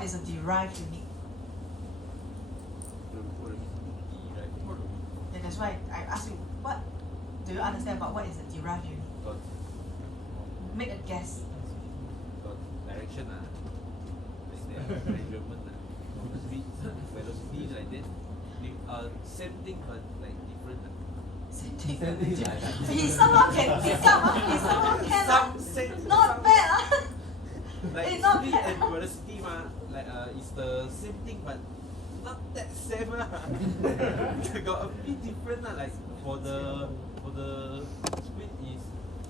what is a derived unit? And that's why I ask you, what do you understand about what is a derived unit? Make a guess. Direction like the measurement velocity like that. Same thing but like different. Same thing. He somehow can pick up. He somehow can. Not bad. Like not speed bad. and velocity like it's the same thing but not that same They got a bit different like for the speed is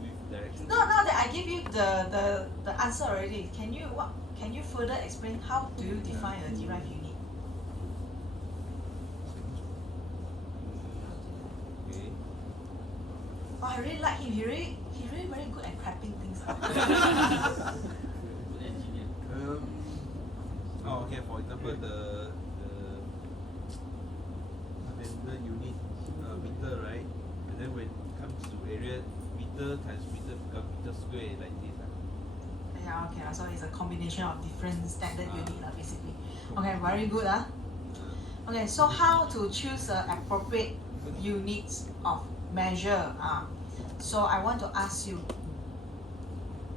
with direction. No, now that I give you the answer already, can you further explain how do you define a derived unit? Okay. Oh, I really like him. He really very good at crapping things. Okay, for example the unit meter, right? And then when it comes to area, meter times meter become meter square like this. Yeah, okay, so it's a combination of different standard unit basically. Okay, very good. Okay, so how to choose the appropriate units of measure? So I want to ask you,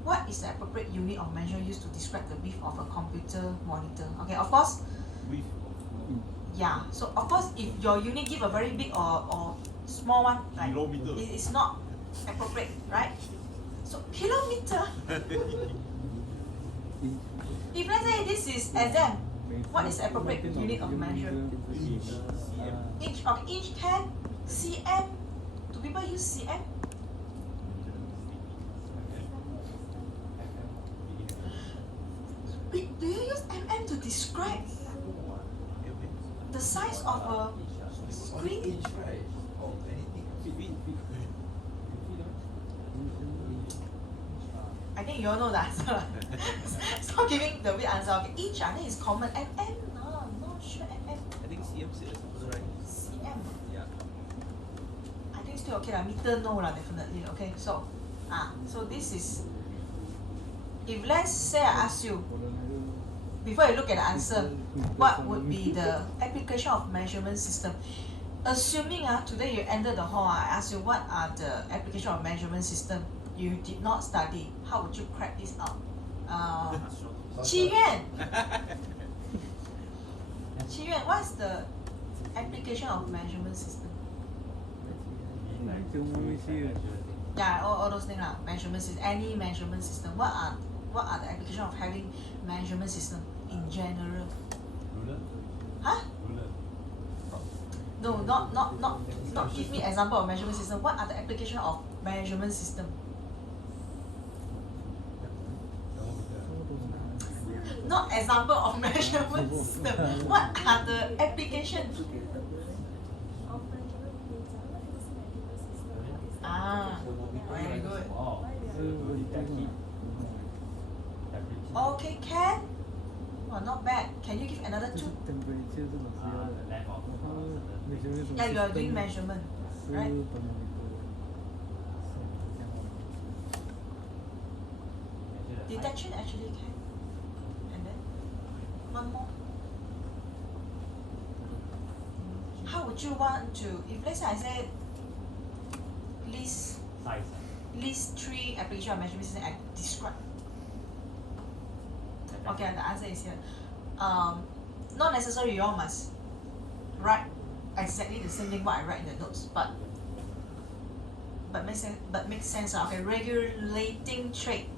what is the appropriate unit of measure used to describe the width of a computer monitor? Okay, of course. Width. Yeah, so of course if your unit give a very big or small one, like it's not appropriate, right? So kilometer. If let's say this is exam, what is the appropriate unit of measure? Inch. Okay, inch can. cm. Do people use cm? Do you use mm to describe the size of a screen? I think you all know the answer. Stop giving the weird answer. Okay, inch, I think is common. No, not sure mm. I think cm is right. cm. Yeah. I think still okay lah. Meter no lah, definitely. Okay, so so this is, if let's say I ask you, before you look at the answer, what would be the application of measurement system? Assuming today you entered the hall, I ask you what are the application of measurement system. You did not study. How would you crack this out? Qi Yuan. Qi Yuan, what's the application of measurement system? Yeah, all those things lah. Measurement system, any measurement system. What are the application of having measurement system in general? Huh? No, not give me example of measurement system. What are the application of measurement system? Not example of measurement system. What are the application? Very good. Okay, can. Oh, not bad. Can you give another two? Yeah, you are doing measurement, right? Detection actually can. And then one more. How would you want to, if let's say I say list 3 application of measurement system and describe. Okay, the answer is here. Not necessarily you all must write exactly the same thing what I write in the notes, but makes sense. Okay, regulating trade.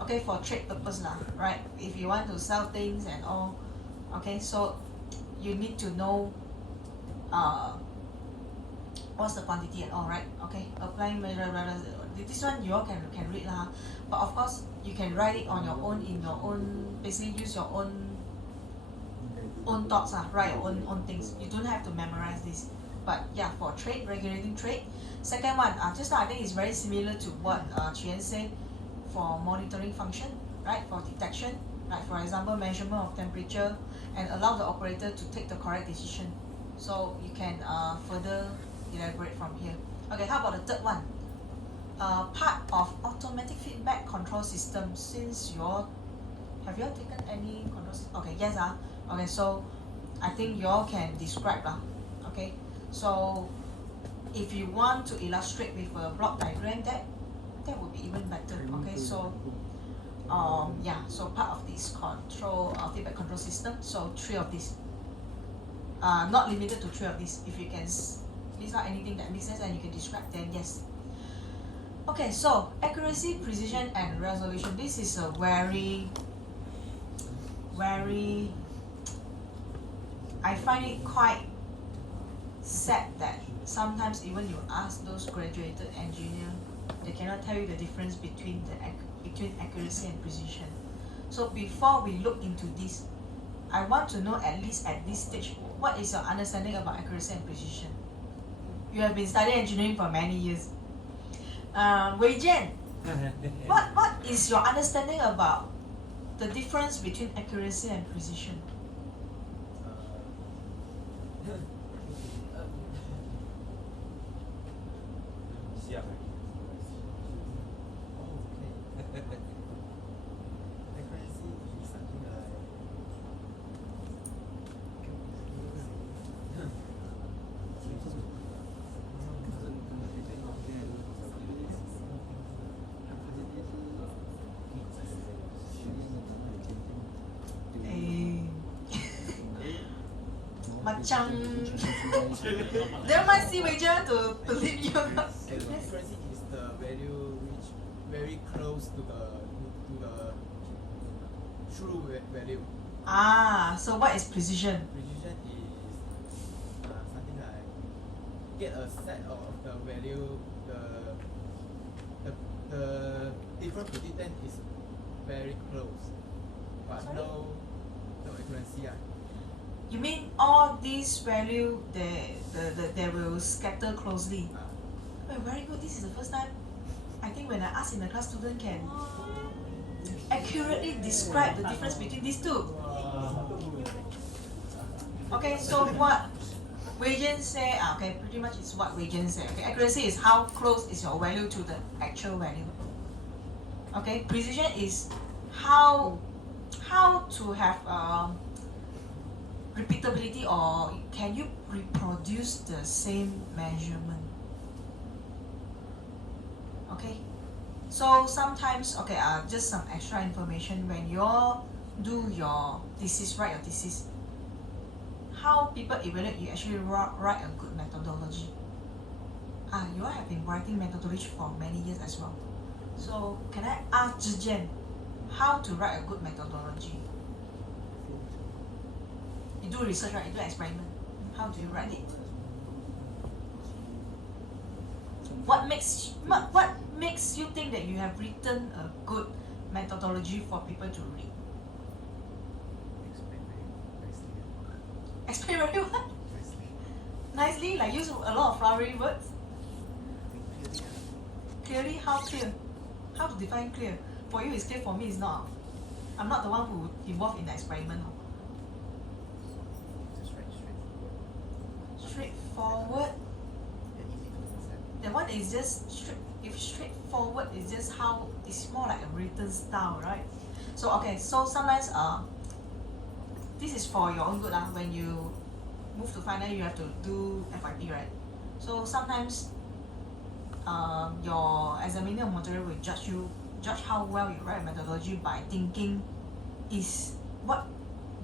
Okay, for trade purpose lah, right? If you want to sell things and all, okay, so you need to know what's the quantity and all, right? Okay, applying measure. This one you all can read lah, but of course you can write it on your own in your own. Basically, use your own thoughts write your own things. You don't have to memorize this. But yeah, for trade, regulating trade. Second one, just now I think it's very similar to what Chien said for monitoring function, right? For detection, like for example, measurement of temperature and allow the operator to take the correct decision. So you can further elaborate from here. Okay, how about the third one? Part of automatic feedback control system, since you're Have you all taken any control system? Okay, yes. Okay, so I think you all can describe. Okay, so if you want to illustrate with a block diagram, that would be even better. Okay, so yeah, so part of this control feedback control system, so 3 of these. Not limited to 3 of these. If you can list out anything that makes sense and you can describe, then yes. Okay, so accuracy, precision, and resolution. This is a very, I find it quite sad that sometimes even you ask those graduated engineer, they cannot tell you the difference between accuracy and precision. So before we look into this, I want to know, at least at this stage, what is your understanding about accuracy and precision? You have been studying engineering for many years. Wei Jian, what is your understanding about the difference between accuracy and precision? Macam never mind, see Wei Jian to lead you. Accuracy is the value which very close to the true value. So what is precision? Precision is something like get a set of the value, the difference between them is very close, but no accuracy. You mean all these value they will scatter closely? Oh, very good. This is the first time I think when I ask in the class, student can accurately describe the difference between these two. Okay, so what Wei Jian say? Okay, pretty much it's what Wei Jian say. Okay, accuracy is how close is your value to the actual value. Okay, precision is how to have repeatability, or can you reproduce the same measurement? Okay, so sometimes, okay, just some extra information. When you all do your thesis, write your thesis, how people evaluate you actually write a good methodology. You all have been writing methodology for many years as well. So can I ask Zhijian how to write a good methodology? You do research, right? You do experiment. How do you write it? What makes you think that you have written a good methodology for people to read? Explain very well. Nicely, like use a lot of flowery words. Clearly, how clear? How to define clear? For you, it's clear. For me, it's not. I'm not the one who involved in the experiment. Straightforward. That one is just straightforward is just how it's more like a written style, right? So okay, so sometimes this is for your own good. When you move to final, you have to do FYP, right? So sometimes your examiner moderator will judge how well you write a methodology by thinking, is what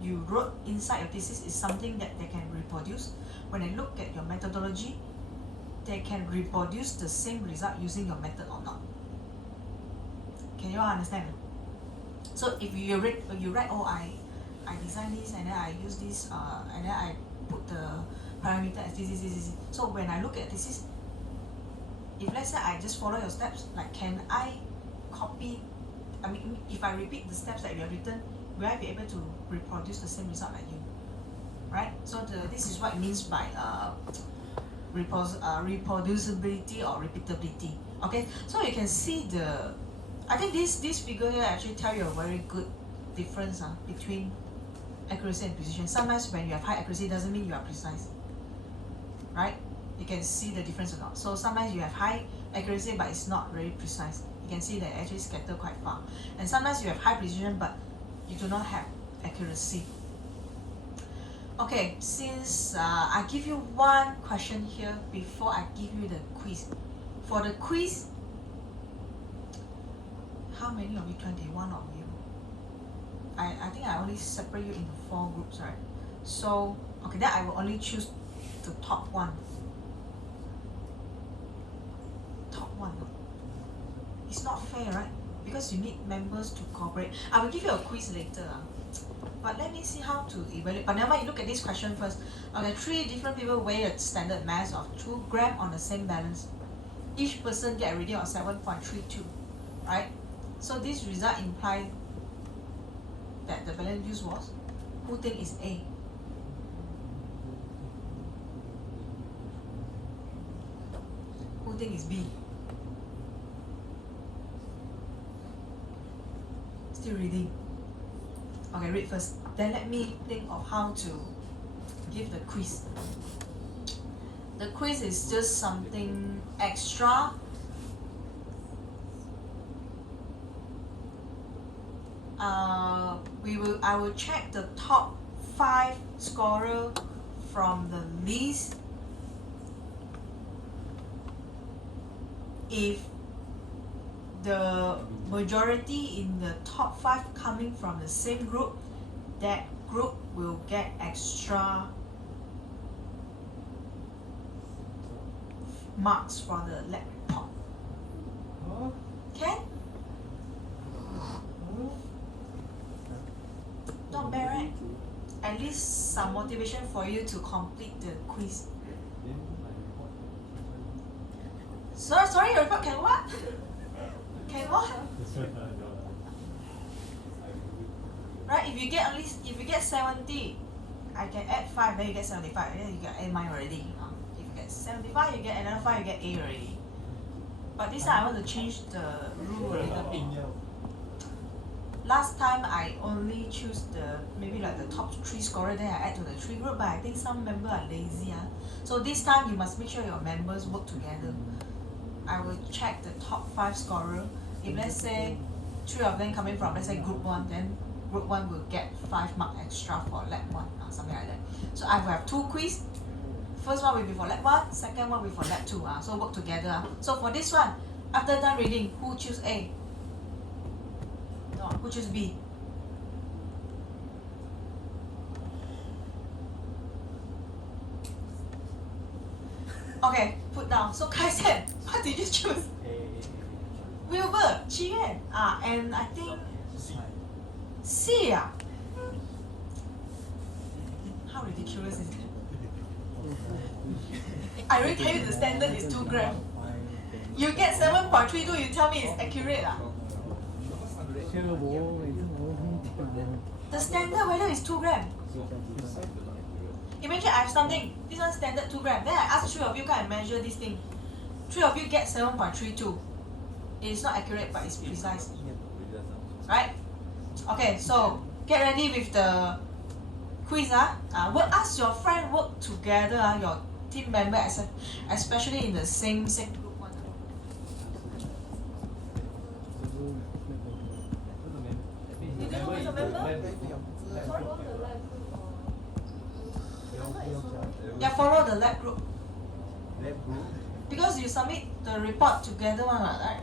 you wrote inside your thesis is something that they can reproduce. When they look at your methodology, they can reproduce the same result using your method or not. Can you all understand? So if you write, oh, I design this and then I use this and then I put the parameter as this. So when I look at this, if let's say I just follow your steps, like can I copy? I mean, if I repeat the steps that you have written, will I be able to reproduce the same result like you? Right? So this is what it means by reproducibility or repeatability. Okay, so you can see I think this figure here actually tell you a very good difference between accuracy and precision. Sometimes when you have high accuracy, doesn't mean you are precise, right? You can see the difference or not. So sometimes you have high accuracy, but it's not very precise. You can see that it actually scatter quite far. And sometimes you have high precision, but you do not have accuracy. Okay, since I give you one question here before I give you the quiz. For the quiz, how many of you? 21 of you. I think I only separate you into 4 groups, right? So, okay, then I will only choose the top one. Top one. It's not fair, right? Because you need members to cooperate. I will give you a quiz later. But let me see how to evaluate. But never mind, you look at this question first. Okay, 3 different people weigh a standard mass of 2 grams on the same balance. Each person get a reading of 7.32, right? So this result implies that the balance used was, who think is A? Who think is B? Still reading. Okay, read first. Then let me think of how to give the quiz. The quiz is just something extra. I will check the top 5 scorer from the list. If the majority in the top 5 coming from the same group, that group will get extra marks for the lab report. Can? Not bad, right? At least some motivation for you to complete the quiz. Sorry, your report can what? Can what? Right? If you get 70, I can add 5, then you get 75, then you get A mine already. If you get 75, you get another 5, you get A already. But this time I want to change the rule a little bit. Last time I only choose maybe like the top 3 scorer, then I add to the 3 group, but I think some members are lazy. So this time you must make sure your members work together. I will check the top 5 scorer. If let's say 3 of them coming from, let's say group 1, then group 1 will get 5 marks extra for lab 1, something like that. So I will have 2 quiz. First one will be for lab 1, second one will be for lab 2. So work together. So for this one, after done reading, who choose A? No, who choose B? Okay, put down. So Kai Sen, what did you choose? Wilbur, Chi Yuan, and I think C. How ridiculous is it? I already tell you the standard is 2 grams. You get 7.32, you tell me it's accurate. The standard whether is 2 grams. Imagine I have something, this one standard 2 grams. Then I ask 3 of you come and measure this thing. 3 of you get 7.32. It's not accurate, but it's precise. Right? Okay, so get ready with the quiz. Ask your friend work together, your team member, especially in the same group one. You didn't know who's a member? Sorry? Yeah, follow the lab group. Because you submit the report together one, right?